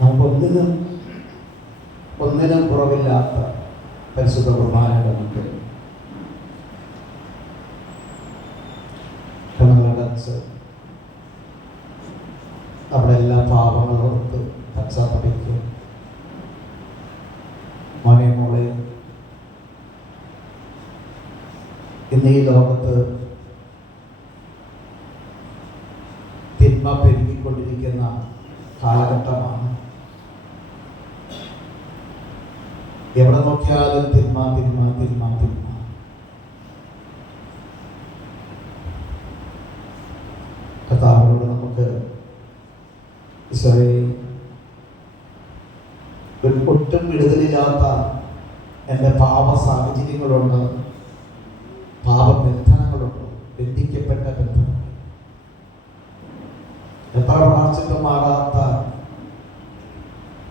നമുക്ക് ഒന്നിനും കുറവില്ലാത്ത പരിശുദ്ധ കുർബാനയുടെ മുമ്പിൽ കണ്ണുകളടച്ച് അവിടെ എല്ലാ പാപങ്ങളോർത്ത് പശ്ചാത്തപിക്കും. മോനെ മോളെ, ഇന്ന് ഈ ലോകത്ത് തിന്മ പെരുകിക്കൊണ്ടിരിക്കുന്ന കാലഘട്ടമാണ്. എവിടെ നോക്കിയാലും തിന്മ തിന്മ തിന്മ തിന്മ. കർത്താവിനോട് നമുക്ക് ഈശോയെ, ഒട്ടും വിടുതലില്ലാത്ത എൻ്റെ പാപ സാഹചര്യങ്ങളുണ്ട്, പാപബന്ധനങ്ങളുണ്ട്, ബന്ധിക്കപ്പെട്ട ബന്ധങ്ങൾ, എത്ര പ്രാർത്ഥിച്ചിട്ടും മാറാത്ത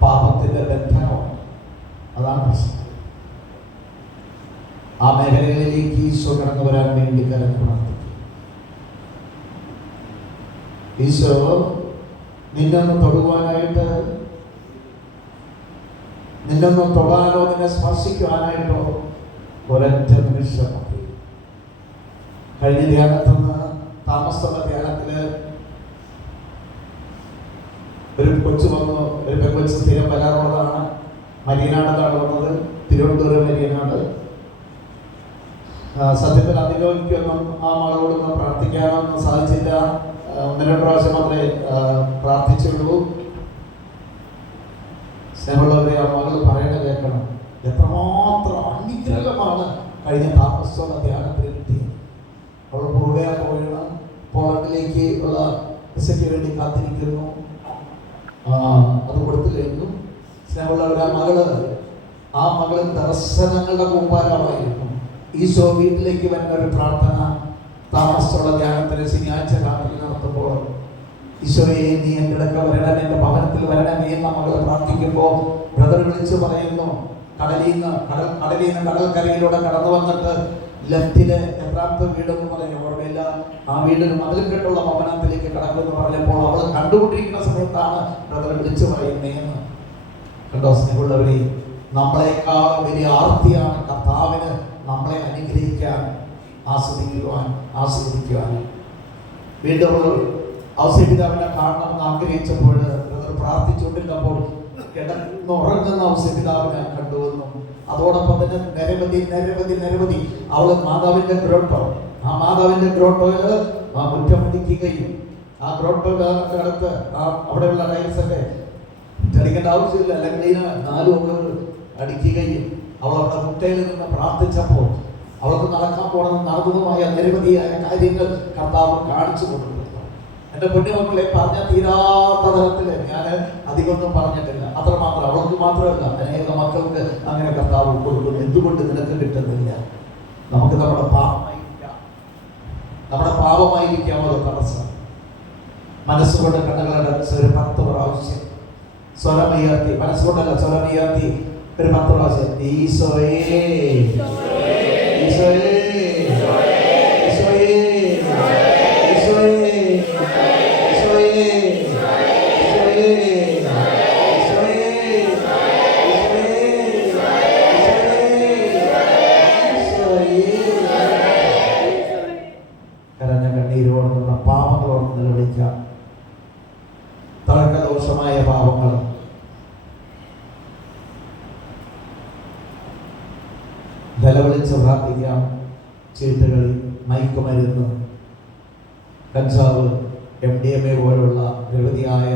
പാപത്തിന്റെ ബന്ധനമാണ്. അതാണ് പ്രശ്നം. ആ മേഖലകളിലേക്ക് ഈശോ കടന്നു വരാൻ വേണ്ടി കരം പ്രാർത്ഥിക്കും. ഈശോ നിന്നൊന്ന് തൊടുവാനായിട്ട്, നിന്നൊന്ന് തൊടാനോ നിന്നെ സ്പർശിക്കുവാനായിട്ടോ ഒരൊറ്റ നിമിഷം മതി. കഴിഞ്ഞ ധ്യാനത്തിൽ നിന്ന് താമസമുള്ള ധ്യാനത്തില് ഒരു കൊച്ചു വന്നു. ഒരു പെൺകൊച്ച് സ്ഥിരം വരാറുള്ളതാണ്. മരിയനാടാണ് വന്നത്, തിരുവനന്തപുരം മരിയനാട്. സത്യത്തിൽ അതിലോക്കൊന്നും ആ മകളോടൊന്നും പ്രാർത്ഥിക്കാനൊന്നും സാധിച്ചില്ല. 1-2 പ്രാവശ്യം മാത്രമേ പ്രാർത്ഥിച്ചുള്ളൂ. സ്നേഹമുള്ളവരെ, ആ മകൾ പറയണത് കേൾക്കണം. എത്രമാത്രം അനുഗ്രഹമാണ് കഴിഞ്ഞ താമസമുള്ള ധ്യാനത്തിന് കിട്ടിയത്. അവൾ പോവുകയാണ്. പോളണ്ടിലേക്ക് ഉള്ള വിസയ്ക്ക് വേണ്ടി കാത്തിരിക്കുന്നു. അത് കൊടുത്തു കഴിഞ്ഞു. സ്നേഹമുള്ളവർ, ആ മകള് ദർശനങ്ങളുടെ കൂമ്പാരമായിരുന്നു. ഈശോ വീട്ടിലേക്ക് വരുന്ന ഒരു പ്രാർത്ഥന താമസമുള്ള ധ്യാനത്തിന് ശനിയാഴ്ച രാത്രി നടത്തുമ്പോൾ, ഈശോയെ നീ എൻ്റെ അടുക്ക വരണം, എൻ്റെ ഭവനത്തിൽ വരണമേ എന്ന മകള് പ്രാർത്ഥിക്കുമ്പോൾ ബ്രദർ വിളിച്ചു പറയുന്നു, കടൽക്കരയിലൂടെ കടന്നു വന്നിട്ട് ലെഫ്റ്റില് എത്രാമത്തെ വീടെന്ന് പറഞ്ഞു ഓർമ്മയില്ല, ആ വീടിന് മതിൽക്കെട്ടുള്ള ഭവനത്തിലേക്ക് കടക്കുമെന്ന് പറഞ്ഞപ്പോൾ അവൾ കണ്ടുകൊണ്ടിരിക്കുന്ന സമയത്താണ് ബ്രദർ വിളിച്ചു പറയുന്നതെന്ന്. കണ്ടോ സ്നേഹമുള്ളവരെ, നമ്മളെക്കാൾ വലിയ ആർത്തിയാണ് കർത്താവിന് നമ്മളെ അനുഗ്രഹിക്കാൻ, ആസ്വദിക്കുവാൻ. വീണ്ടും ഔസേപിതാവിനെ കാണണമെന്ന് ആഗ്രഹിച്ചപ്പോൾ ബ്രദർ പ്രാർത്ഥിച്ചുകൊണ്ടിരുന്നപ്പോൾ കിടന്നുറങ്ങുന്ന ഔസേപിതാവിനെ കണ്ടുവെന്നും അതോടൊപ്പം തന്നെ നിരവധി അവള് മാതാവിന്റെ ഗ്രോട്ടോ, ആ മാതാവിന്റെ ഗ്രോട്ടോയില് മുറ്റമടിക്കുകയും ആ ഗ്രോട്ടോക്കടുത്ത് അവിടെയുള്ള ടൈൽസൊക്കെ അടിക്കേണ്ട ആവശ്യമില്ല, അല്ലെങ്കിൽ 4 അടിക്കുകയും അവൾ അവിടെ മുറ്റയിൽ നിന്ന് പ്രാർത്ഥിച്ചപ്പോൾ അവൾക്ക് നടക്കാൻ പോകണമെന്ന് നടന്നതുമായ നിരവധിയായ കാര്യങ്ങൾ കർത്താവ് കാണിച്ചു കൊടുക്കുന്നു. എൻ്റെ പുണ്യമക്കളെ, പറഞ്ഞ തീരാത്ത തരത്തില് ഞാൻ അധികമൊന്നും പറഞ്ഞിട്ടില്ല. അത്രമാത്രം അവൾക്ക് മാത്രമല്ല, അനേക മക്കൾക്ക് അങ്ങനെ കർത്താവ് കൊടുക്കുന്നു. എന്തുകൊണ്ട് നിനക്ക് കിട്ടുന്നില്ല? നമുക്ക് നമ്മുടെ പാപമായിരിക്കാം അത് തടസ്സം. മനസ്സുകൊണ്ട് കണ്ണുകളടച്ച് ഒരു 10 പ്രാവശ്യം സ്വരമുയർത്തി, മനസ്സുകൊണ്ടല്ല സ്വരമുയർത്തി ഒരു 10 പ്രാവശ്യം ഈശോയേ ഈശോയേ ഈശോയേ കരഞ്ഞ കണ്ണീരോടുള്ള പാപങ്ങളോട് നിലവിളിക്കാം. തർക്കദോഷമായ പാപങ്ങൾ, നിലവിളിച്ച് പ്രാർത്ഥിക്കാം. ചീട്ടുകളി, മയക്കുമരുന്ന്, കഞ്ചാവ്, MDMA പോലുള്ള നിരവധിയായ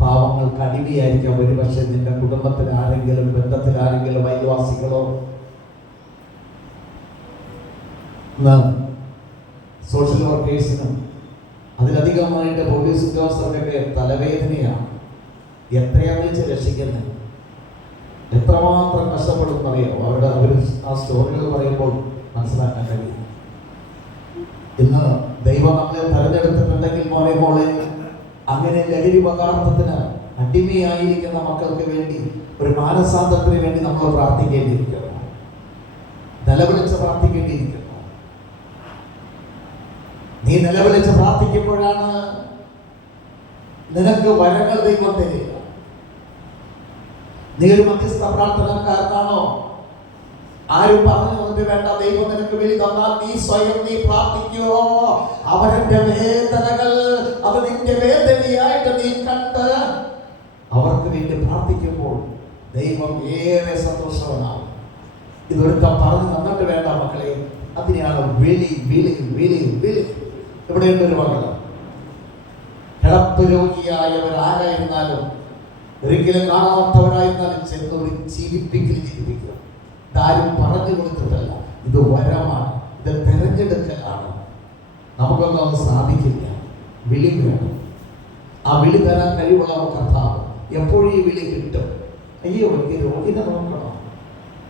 പാവങ്ങൾക്ക് അടിമയായിരിക്കാം. ഒരുപക്ഷെ നിന്റെ കുടുംബത്തിൽ ആരെങ്കിലും, ബന്ധത്തിൽ ആരെങ്കിലും, അയൽവാസികളോ. Social വർക്കേഴ്സിനും അതിലധികമായിട്ട് police ഉദ്യോഗസ്ഥർക്കൊക്കെ തലവേദനയാണ്. എത്രയാണെന്ന് വെച്ച് രക്ഷിക്കുന്നത്, എത്രമാത്രം കഷ്ടപ്പെടുന്നറിയോ അവർ ആ സ്റ്റോറികൾ പറയുമ്പോൾ മനസ്സിലാക്കാൻ കഴിയും. ഇന്ന് ദൈവം നമ്മളെ തെരഞ്ഞെടുത്തിട്ടുണ്ടെങ്കിൽ മോളെ, അങ്ങനെ ലഹരി പദാർത്ഥത്തിന് അടിമയായിരിക്കുന്ന മക്കൾക്ക് വേണ്ടി ഒരു മാനസാന്തരത്തിന് വേണ്ടി നമ്മൾ പ്രാർത്ഥിക്കേണ്ടിയിരിക്കുന്നു, നിലവിളിച്ച് പ്രാർത്ഥിക്കേണ്ടിയിരിക്കുന്നു. നീ നിലവിളിച്ച് പ്രാർത്ഥിക്കുമ്പോഴാണ് നിനക്ക് വരങ്ങൾ ദൈവം തരിക. നീ ഒരു മധ്യസ്ഥ പ്രാർത്ഥനക്കാരനാണോ? ആരും പറഞ്ഞു കൊണ്ട് വേണ്ട. ദൈവം നിനക്ക് വിളി തന്നാൽ നീ സ്വയം പ്രാർത്ഥിക്കുവോ? അവരുടെ വേദനകൾ അത് നിന്റെ വേദനയായിട്ട് നീ കണ്ട് അവർക്ക് വേണ്ടി പ്രാർത്ഥിക്കുമ്പോൾ ദൈവം ഏറെ സന്തോഷവാനാവും. ഇതൊരുക്കം പറഞ്ഞു തന്നിട്ട് വേണ്ട മക്കളെ. അതിനെയാണ് വിളി വിളി വിളി വിളി. ഇവിടെയുണ്ടൊരു മകള്, കിടപ്പ് രോഗിയായവരാരായിരുന്നാലും ഒരിക്കലും കാണാത്തവരായിരുന്നാലും ചെന്ന് ഒരു ചിരിപ്പിക്കുക. ഇതാരും പറഞ്ഞു കൊടുത്തിട്ടല്ല, ഇത് വരമാണ്, ഇത് തെരഞ്ഞെടുക്കലാണ്. നമുക്കൊന്നും സാധിക്കില്ല. വിളി വേണം. ആ വിളി തരാൻ കഴിവുള്ള കർത്താവ് എപ്പോഴും ഈ വിളി കിട്ടും. അയ്യോ, എനിക്ക് രോഗിനെ നോക്കണം.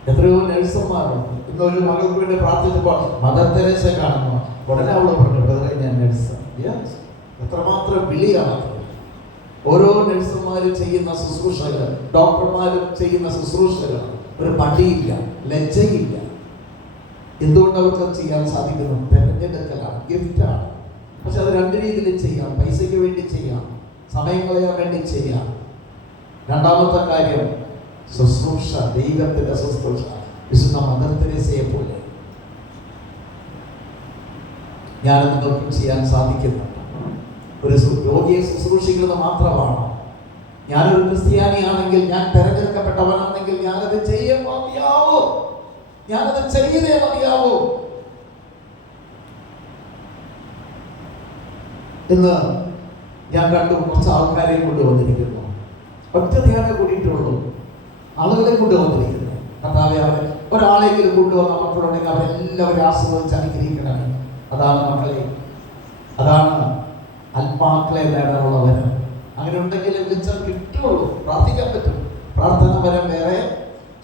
എത്രയോ നഴ്സുമാരുണ്ട്. ഇന്നൊരു മകൾക്ക് വേണ്ടി പ്രാർത്ഥിച്ചപ്പോൾ മദർ തെരേസ കാണുന്നു. ഉടനെ അവള് പറഞ്ഞു, ബ്രദറെ ഞാൻ നഴ്സ്. എത്രമാത്രം വിളിയാണ്. ഓരോ നഴ്സുമാരും ചെയ്യുന്ന ശുശ്രൂഷകൾ, ഡോക്ടർമാരും ചെയ്യുന്ന ശുശ്രൂഷകൾ ഒരു മടിയില്ല, ലജ്ജയില്ല. എന്തുകൊണ്ട് അവർക്ക് ചെയ്യാൻ സാധിക്കുന്നു? തെരഞ്ഞെടുക്കലാണ്, ഗിഫ്റ്റാണ്. പക്ഷെ അത് രണ്ട് രീതിയിൽ ചെയ്യാം. പൈസയ്ക്ക് വേണ്ടി ചെയ്യാം, സമയം കളയാൻ വേണ്ടി ചെയ്യാം. രണ്ടാമത്തെ കാര്യം ശുശ്രൂഷ, ദൈവത്തിന്റെ ശുശ്രൂഷ. വിശുദ്ധ മദർ തെരേസയെ പോലെ ഞാൻ നിങ്ങൾക്കും ചെയ്യാൻ സാധിക്കുന്നുണ്ട്. ഒരു രോഗിയെ ശുശ്രൂഷിക്കുന്നത് മാത്രമാണ്. ഞാനൊരു ക്രിസ്ത്യാനിയാണെങ്കിൽ, ഞാൻ തെരഞ്ഞെടുക്കപ്പെട്ടവനാണെങ്കിൽ ഞാനത് ചെയ്യേ മതിയാവൂ, ഞാനത് ചെയ്തേ മതിയാവൂ എന്ന് ഞാൻ കണ്ടു. കുറച്ച് ആൾക്കാരെ കൊണ്ടുവന്നിരിക്കുന്നു. ഒറ്റ ധ്യാനം കൂടിയിട്ടുള്ളൂ, ആളുകളെ കൊണ്ടുവന്നിരിക്കുന്നു. കർത്താവേ, അവരെ ഒരാളെങ്കിലും കൊണ്ടുവന്ന മക്കളുണ്ടെങ്കിൽ അവരെല്ലാവരും ആസ്വദിച്ച് അനുഗ്രഹിക്കണമേ. അതാണ് മക്കളെ, അതാണ് ആത്മാക്കളെ നേടാനുള്ള വരം. അങ്ങനെ ഉണ്ടെങ്കിൽ വിളിച്ചാൽ കിട്ടുള്ളൂ. പ്രാർത്ഥിക്കാൻ പറ്റും. പ്രാർത്ഥന വരം വേറെ,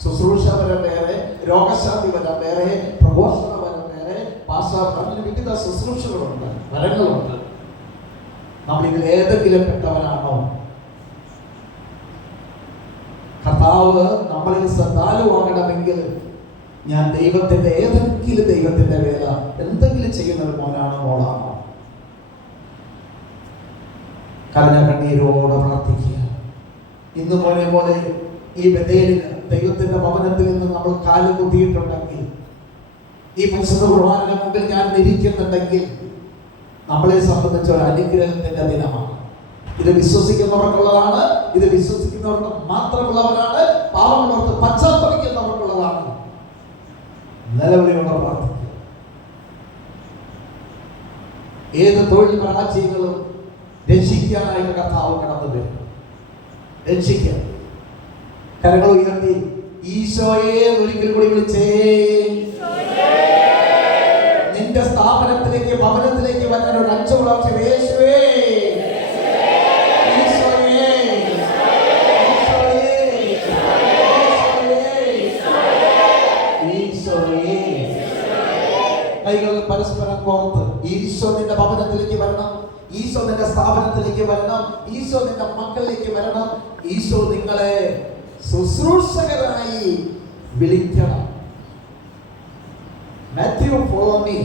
ശുശ്രൂഷ വരം വേറെ, രോഗശാന്തി വരം വേറെ, പ്രഘോഷണ വരം വേറെ, അങ്ങനെ വിവിധ ശുശ്രൂഷകളുണ്ട്, വരങ്ങളുണ്ട്. നമ്മളിതിൽ ഏതെങ്കിലും പെട്ടവനാണോ? കർത്താവ് നമ്മളിൽ ശ്രദ്ധാലുവാകണമെങ്കിൽ ഞാൻ ദൈവത്തിന്റെ ദൈവത്തിന്റെ വേല എന്തെങ്കിലും ചെയ്യുന്ന ഒരു മോനാണോ, മോളാണോ? കരഞ്ഞ കണ്ണീരോടെ പ്രാർത്ഥിക്കുക. ഇന്ന് പോലെ ഈ ബഥേലിന് ദൈവത്തിന്റെ ഭവനത്തിൽ നിന്ന് നമ്മൾ കാല് കുത്തിയിട്ടുണ്ടെങ്കിൽ, ഈ പരിശുദ്ധ കുർബാനയുടെ മുമ്പിൽ ഞാൻ ഇരിക്കുന്നുണ്ടെങ്കിൽ, നമ്മളെ സംബന്ധിച്ച ഒരു അനുഗ്രഹത്തിന്റെ ദിനമാണ്. ഇത് വിശ്വസിക്കുന്നവർക്കുള്ളതാണ്. ഇത് വിശ്വസിക്കുന്നവർക്ക് മാത്രമുള്ളവരാണ്. പാവങ്ങളോർത്ത് പശ്ചാത്തപിക്കുന്നവർക്കുള്ളതാണ്. നിലവിളിയോടെ പ്രാർത്ഥിക്കുക. ഏത് തൊഴിൽ പരാജയങ്ങളും രക്ഷിക്കാനായിട്ട് കർത്താവ് കടന്നു വരും. രക്ഷിക്കാൻ കരങ്ങൾ ഉയർത്തി ഈശോയെ ഒരിക്കൽ കൂടി വിളിച്ചേ. നിന്റെ സ്ഥാപനത്തിലേക്ക്, ഭവനത്തിലേക്ക് വരാൻ ഒരു 5 പ്രാവശ്യം യേശുവേ, കൈകൾ പരസ്പരം കോർത്ത് ഈശോ നിന്റെ ഭവനത്തിലേക്ക് വരണം, ഈശോ നിന്റെ സ്ഥാപനത്തിലേക്ക് വരണം, ഈശോ നിന്റെ മക്കളിലേക്ക് വരണം. ഈശോ നിങ്ങളെ ശുശ്രൂഷകരായി വിളിക്കണം. Mathew follow me.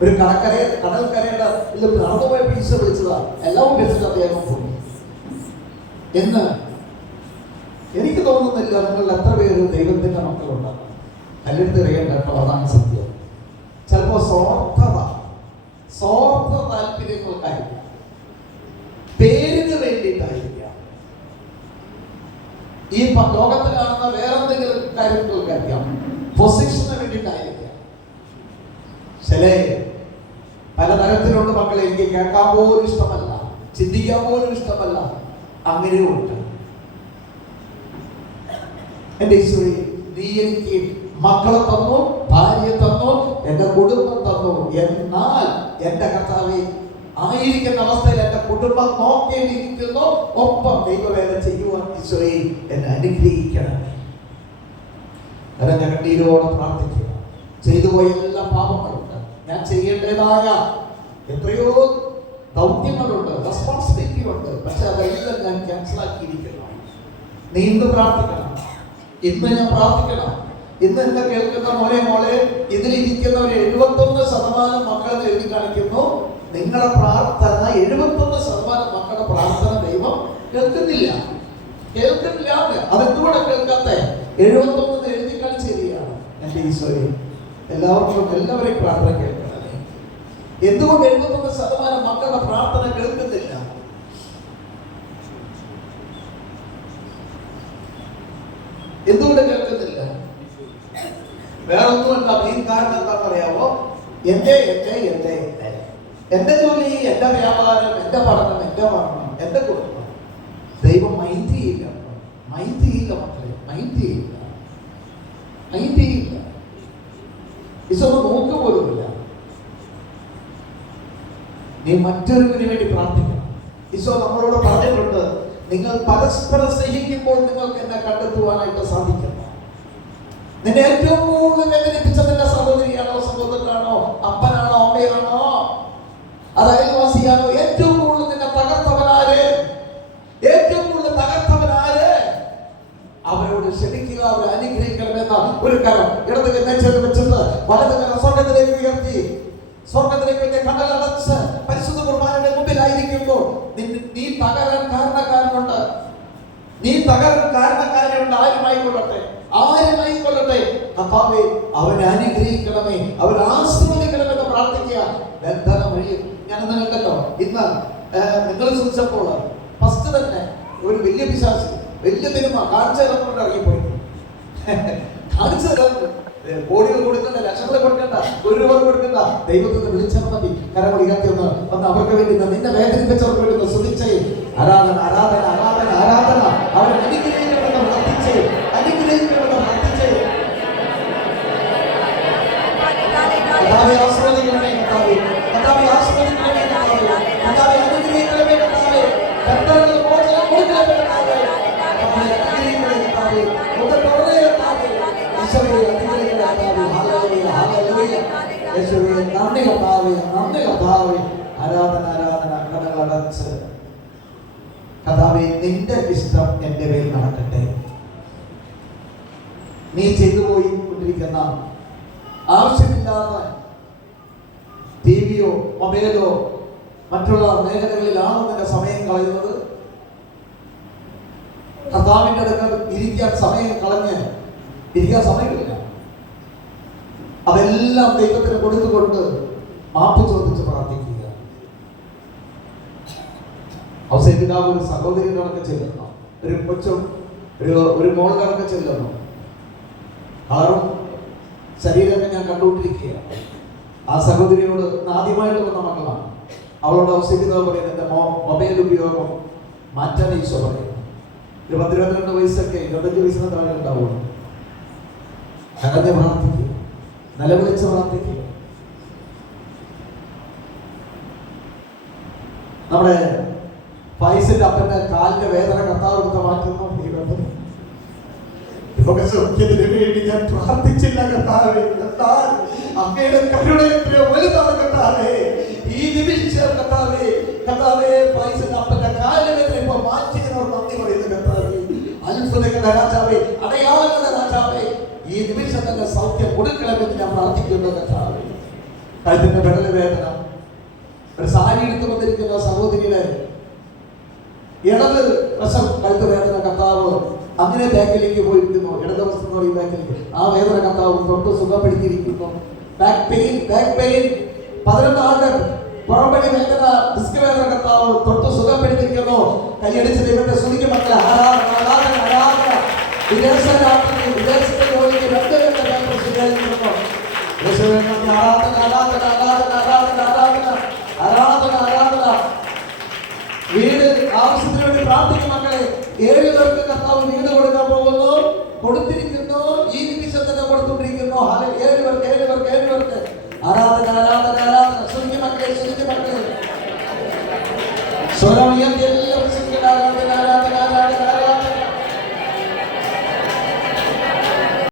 ഒരു കടൽക്കരയുടെ നടന്നുപോയപ്പോൾ ഈശോ വിളിച്ചതാ. എല്ലാം ഉപയോഗിച്ചിട്ട് അദ്ദേഹം പോയി എന്ന് എനിക്ക് തോന്നുന്നില്ല. നിങ്ങൾ എത്ര പേര് ദൈവത്തിന്റെ മക്കളുണ്ടാകും? കല്ലെടുത്ത് എറിയേണ്ട കേട്ടോ, അതാണ് സത്യം. ചിലപ്പോ സ്വാർത്ഥ താല്പര്യങ്ങൾക്കായിരിക്കാം, പേരിന് വേണ്ടിയിട്ടായിരിക്കാം, ഈ ലോകത്ത് കാണുന്ന വേറെന്തെങ്കിലും കാര്യങ്ങൾക്കായിരിക്കാം, പൊസിഷന് വേണ്ടിയിട്ടായിരിക്കാം. ചില പലതരത്തിലുള്ള മക്കളെ എനിക്ക് കേൾക്കാൻ പോലും ഇഷ്ടമല്ല, ചിന്തിക്കാൻ പോലും ഇഷ്ടമല്ല. അങ്ങനെയുണ്ട്. എന്റെ ഈശോയെ, നീ എനിക്ക് മക്കളെ തന്നു, ഭാര്യയെ തന്നു, എന്റെ കുടുംബം തന്നു. എന്നാൽ എന്റെ കർത്താവേ, ആയിരിക്കുന്ന അവസ്ഥയിൽ എന്റെ കുടുംബം നോക്കേണ്ടിയിരിക്കുന്നു. ഒപ്പം ദൈവവേല ചെയ്യുവാൻ ഈശോയെ എന്നെ അനുഗ്രഹിക്കണം. ഞാൻ കണ്ണീരോടെ പ്രാർത്ഥിക്കുക. ചെയ്തു പോയ എല്ലാ പാപങ്ങളുണ്ട്. ഞാൻ ചെയ്യേണ്ടതായ എത്രയോ ദൗത്യങ്ങളുണ്ട്, റെസ്പോൺസിബിലിറ്റി ഉണ്ട്. പക്ഷെ അതെല്ലാം ഞാൻ ക്യാൻസലാക്കിയിരിക്കുന്നു. നീ ഇന്ന് പ്രാർത്ഥിക്കണം. ഇന്ന് ഞാൻ പ്രാർത്ഥിക്കണം. ഇന്ന് എന്നെ കേൾക്കുന്ന മോളെ, ഇതിലിരിക്കുന്നവർ 71% മക്കളെന്ന് എഴുതി കാണിക്കുന്നു. നിങ്ങളുടെ പ്രാർത്ഥന 71% മക്കളുടെ പ്രാർത്ഥന ദൈവം കേൾക്കുന്നില്ല. അതെന്തുകൂടെ കേൾക്കാത്ത 71 എഴുതി കളിച്ചേരിയാണ്. എന്റെ ഈശോയെ, എല്ലാവരെയും പ്രാർത്ഥന കേൾക്കണമേ. എന്തുകൊണ്ട് 71% മക്കളുടെ പ്രാർത്ഥന കേൾക്കുന്നില്ല? എന്തുകൊണ്ട് കേൾക്കുന്നില്ല? വേറെ ഒന്നുമല്ല. മെയിൻ കാരണം എന്താണെന്ന് അറിയാമോ? എന്റെ ജോലി, എന്റെ വ്യാപാരം, എന്റെ പഠനം, എന്റെ മരണം, എന്റെ കുടുംബം. ദൈവം മൈൻഡ് ചെയ്യില്ല മക്കളെ, മൈൻഡ് ചെയ്യില്ല. ഈശോ നോക്കുപോലുമില്ല. നീ മറ്റൊരുവിന് വേണ്ടി പ്രാർത്ഥിക്കണം. ഈശോ നമ്മളോട് പറഞ്ഞിട്ടുണ്ട്, നിങ്ങൾ പരസ്പരം സ്നേഹിക്കുമ്പോൾ നിങ്ങൾക്ക് എന്നെ കണ്ടെത്തുവാനായിട്ട് സാധിക്കുന്നു. നിന്നെ ഏറ്റവും കൂടുതൽ വേദനിപ്പിച്ച നിന്റെ സഹോദരിയാണോ, സഹോദരനാണോ, അപ്പനാണോ, അമ്മയാണോ, അത് അയൽവാസിയാണോ? ഏറ്റവും കൂടുതൽ നിന്നെ തകർത്തവനാര്? അവരോട് ക്ഷമിക്കുക, അവരെ അനുഗ്രഹിക്കണമെന്ന ഒരു കരം ഇടത് നെഞ്ചിൽ വെച്ചിട്ട് വലത് കരം സ്വർഗത്തിലേക്ക് ഉയർത്തി, സ്വർഗത്തിലേക്ക് കണ്ണടച്ച് പരിശുദ്ധ കുർബാനയുടെ മുമ്പിലായിരിക്കുമ്പോൾ നീ തകരാൻ കാരണക്കാരനുണ്ട്. ആരുമായിക്കൊള്ളട്ടെ കർത്താവേ, അവനെ അനുഗ്രഹിക്കണമേ, അവരെ ആശീർവദിക്കണമെന്ന് പ്രാർത്ഥിക്കുക. ബന്ധന വഴിയും ഞാനെന്ന് കണ്ടല്ലോ. ഇന്ന് നിങ്ങൾ ശ്രദ്ധിച്ചപ്പോൾ ഫസ്റ്റ് തന്നെ ഒരു വലിയ പിശാച്, വലിയ തിരുമ കാണിച്ചു തരാൻ ഇറങ്ങിപ്പോയി. കാണിച്ചു തരാൻ കോടികൾ കൊടുക്കണ്ട, ലക്ഷങ്ങൾ കൊടുക്കണ്ട, 1 രൂപ കൊടുക്കണ്ട. ദൈവത്തിന് വിളിച്ചാൽ മതി. കരങ്ങൾ ഉയർത്തി വന്ന് അവർക്ക് വേണ്ടി, നിന്നെ വേദനിപ്പിച്ചവർക്ക് വേണ്ടി സ്തുതിച്ചേ. ആരാധന ആരാധന ആരാധന ആരാധന. അവരെ അനുഗ്രഹിക്കണമെന്ന് പ്രാർത്ഥിച്ചേ, അനുഗ്രഹിക്കണമെന്ന് പ്രാർത്ഥിച്ചേ. കർത്താവേ ആശീർവദിക്കണമേ, കർത്താവേ ആശീർവദിക്കണമേ, കർത്താവേ അനുഗ്രഹിക്കണമേ, കർത്താവേ ബന്ധനങ്ങൾ മോചനം കൊടുക്കണമേ, കർത്താവേ അനുഗ്രഹിക്കണമേ, കർത്താവേ ഒന്ന് തുറന്നേ, കർത്താവേ ഈശോയെ അനുഗ്രഹിക്കണമേ, കർത്താവേ ഹല്ലേലൂയ ഹല്ലേലൂയ. യേശുവേ നന്ദി കർത്താവേ, നന്ദി കർത്താവേ. ആരാധന ആരാധന. കടകളടച്ച് കർത്താവേ, നിന്റെ ഇഷ്ടം എൻ്റെ മേൽ നടക്കട്ടെ. നീ ചെയ്തു പോയിക്കൊണ്ടിരിക്കുന്ന ആവശ്യമില്ലാത്ത ടിവിയോ മൊബൈലോ മറ്റുള്ള മേഖലകളിലാണോ നിന്റെ സമയം കളയുന്നത്? കർത്താവിന്റെ അടുക്കൽ ഇരിക്കാൻ സമയമില്ല. അതെല്ലാം ദൈവത്തിന് കൊടുത്തുകൊണ്ട് മാപ്പ് ചോദിച്ച് പ്രാർത്ഥിക്കുക. അവസാന പിതാവ് ഒരു സഹോദരികളൊക്കെ ചെല്ലുന്നു, ഒരു കൊച്ചും ഒരു മോളുകളൊക്കെ ചെല്ലുന്നു. കളറും ശരീരമൊക്കെ ഞാൻ കണ്ടുകൊണ്ടിരിക്കുകയാണ്. ആ സഹോദരിയോട് ആദ്യമായിട്ട് വന്ന മക്കളാണ്. അവളോട് അവസാന പിതാവ് പറയുന്നത്, എന്റെ മൊബൈൽ ഉപയോഗം മാറ്റാൻ ഈശോ പറയുന്നു. 22 വയസ്സൊക്കെ 25 വയസ്സിന് താഴെ ഉണ്ടാവുള്ളൂ. കരഞ്ഞ് പ്രാർത്ഥിക്കുക, നിലവിളിച്ച് പ്രാർത്ഥിക്കുക. നമ്മുടെ ഫൈസിന്റെ അപ്പന്റെ കാലിന്റെ വേദന കർത്താവ് എടുത്ത് മാറ്റുന്നു. വേണ്ടി ഞാൻ പ്രാർത്ഥിച്ചില്ല കർത്താവേ, അങ്ങയുടെ കരുണ വലുതാണ് കർത്താവേ. ഈ നിമിഷം കർത്താവേ ഫൈസിന്റെ അപ്പന്റെ കാലിന്റെ വേദന ഇപ്പൊ മാറ്റിയതിനോട് നന്ദി പറയുന്നു കർത്താവേ. അത്ഭുതങ്ങളുടെ രാജാവേ, അടയാളങ്ങളുടെ രാജാവേ, ഈ നിമിഷം തന്നെ സൗഖ്യം കൊടുക്കണമെന്ന് ഞാൻ പ്രാർത്ഥിക്കുന്നു കർത്താവേ. കഴുത്തിന്റെ പെടല് വേദന, ഒരു സാരി എടുത്തു വന്നിരിക്കുന്ന സഹോദരിയുടെ ഇടത് വശം കഴുത്ത് വേദന കർത്താവ് അങ്ങനെ ബാക്കിലേക്ക് പോയിരിക്കുന്നു. ഇടതുവശം എന്ന് പറയും ബാക്കിലേക്ക്. ആ വേദന കർത്താവ് തൊട്ട് സുഖപ്പെടുത്തിയിരിക്കുന്നു. ബാക്ക് പെയിൻ 11 ആളുകൾ പുറംപടി വേദന, ഡിസ്ക് വേദന കർത്താവ് തൊട്ട് സുഖപ്പെടുത്തിയിരിക്കുന്നു. കൈയടിച്ച് ദൈവത്തെ സ്തുതിക്കും മക്കളെ. ആരാധന ആരാധന ആരാധന. വിദേശത്തെ ജോലിക്ക് 2 പേരുടെ സ്വീകരിക്കുന്നു. ആരാധന ആരാധന ആരാധന ആരാധന ആരാധന ആരാധന ആരാധന. വീട് ആവശ്യത്തിന് വേണ്ടി പ്രാർത്ഥിക്കും മക്കളെ. 7 പേർക്ക് കർത്താവ് വീട് കൊടുക്കാൻ പോകുന്നു, കൊടുത്തിരിക്കുന്നു. ഈ നിമിഷം തന്നെ കൊടുത്തുകൊണ്ടിരിക്കുന്നു. 7 പേർക്ക് ആരാധന ആരാധന ആരാധന. സുനിക്ക് മക്കളെ, സുനിക്ക് മക്കളെ സ്വരം ഉയർത്തി